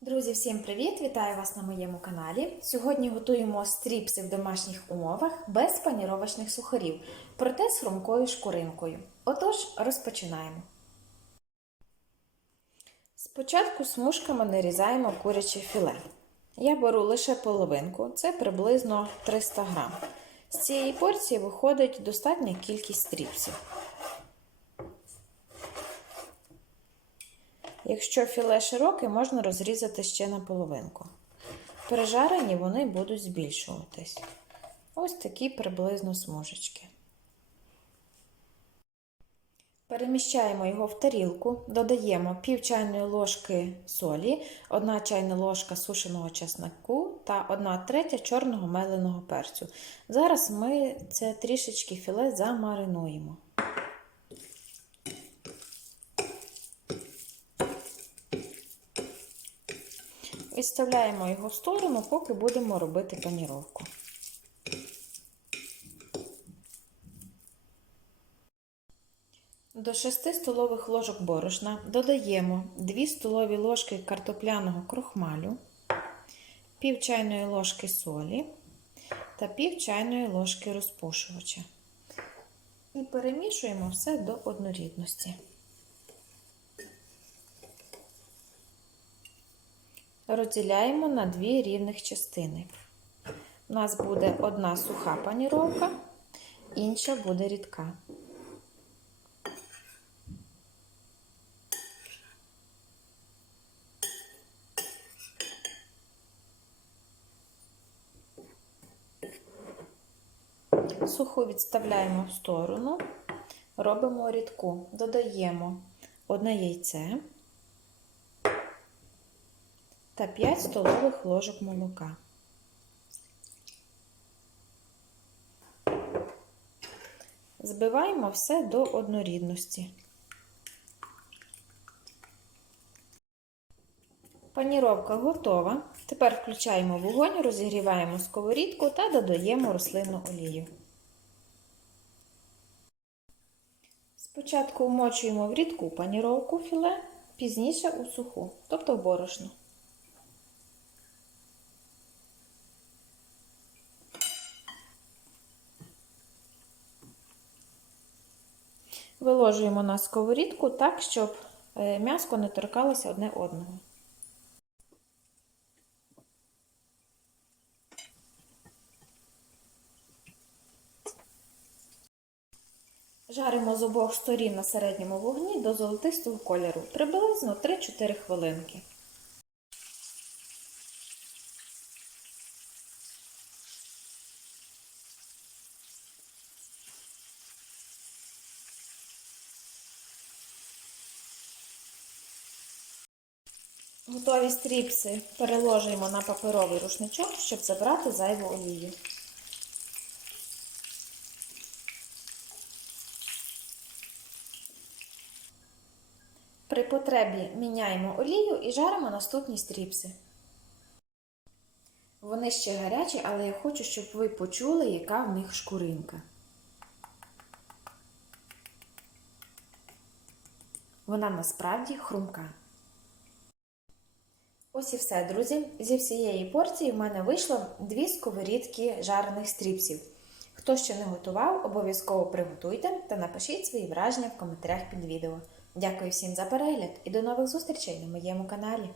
Друзі, всім привіт! Вітаю вас на моєму каналі. Сьогодні готуємо стріпси в домашніх умовах без паніровочних сухарів, проте з хрумкою шкуринкою. Отож, розпочинаємо. Спочатку смужками нарізаємо куряче філе. Я беру лише половинку, це приблизно 300 грам. З цієї порції виходить достатня кількість стріпсів. Якщо філе широке, можна розрізати ще на половинку. При жаренні вони будуть збільшуватись. Ось такі приблизно смужечки. Переміщаємо його в тарілку, додаємо пів чайної ложки солі, 1 чайна ложка сушеного чеснику та 1 третя чорного меленого перцю. Зараз ми це трішечки філе замаринуємо. Відставляємо його в сторону, поки будемо робити паніровку. До 6 столових ложок борошна додаємо 2 столові ложки картопляного крохмалю, пів чайної ложки солі та пів чайної ложки розпушувача. І перемішуємо все до однорідності. Розділяємо на дві рівних частини. У нас буде одна суха паніровка, інша буде рідка. Суху відставляємо в сторону, робимо рідку, додаємо одне яйце та 5 столових ложок молока. Збиваємо все до однорідності. Паніровка готова. Тепер включаємо вогонь, розігріваємо сковорідку та додаємо рослинну олію. Спочатку вмочуємо в рідку паніровку філе, пізніше у суху, тобто в борошно. Виложуємо на сковорідку так, щоб м'яско не торкалося одне одного. Жаримо з обох сторін на середньому вогні до золотистого кольору приблизно 3-4 хвилинки. Готові стріпси переложуємо на паперовий рушничок, щоб забрати зайву олію. При потребі міняємо олію і жаримо наступні стріпси. Вони ще гарячі, але я хочу, щоб ви почули, яка в них шкуринка. Вона насправді хрумка. Ось і все, друзі. Зі всієї порції в мене вийшло дві сковорідки жарених стріпсів. Хто ще не готував, обов'язково приготуйте та напишіть свої враження в коментарях під відео. Дякую всім за перегляд і до нових зустрічей на моєму каналі.